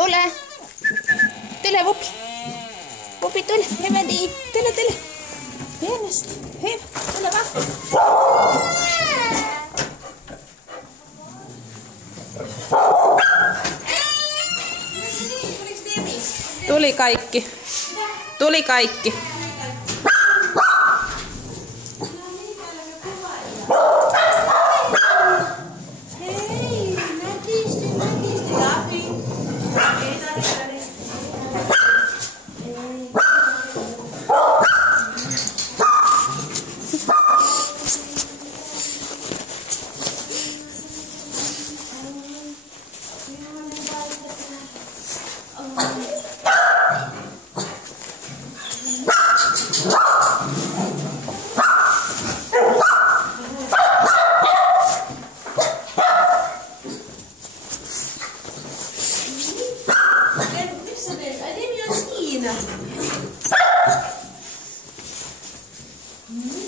Tule! Tule, Vupi! Vupi, tule! Hyvä niin! Tule, tule! Hienosti! Hyvä! Tule vaan! Tuli kaikki! Tuli kaikki!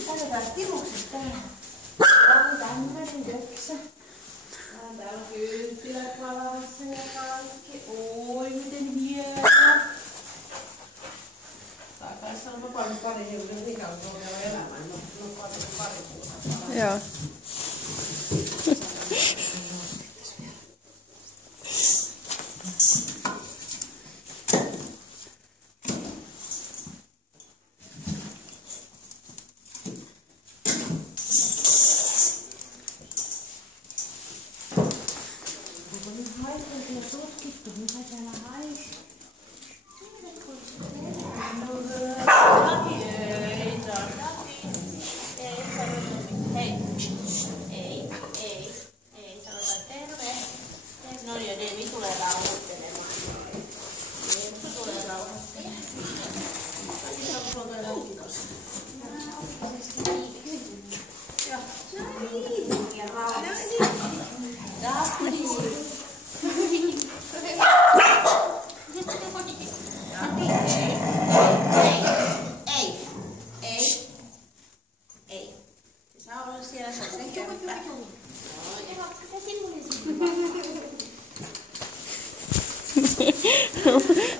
Katsotaan timuksesta täällä. On tämmönen töksä. Täällä on kynttilät valavassa ja kaikki. Oi, miten hieno. Takaisin on pannut pari hiukan, mikä on tuolla elämää. No pari puuta. Joo. Tutkittu, mitä täällä haisi. Ei sanota terve. No niin, Demi tulee rauhoittelemaan. Demi tulee rauhoittelemaan. Sulla on toi laukki tossa. Joo. No niin. Ja rauhoittelemaan. Ei. Se saa olla siellä, se on se kämppä.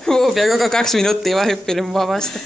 Vuopi on koko 2 minuuttia vaan hyppinyt mua vasta.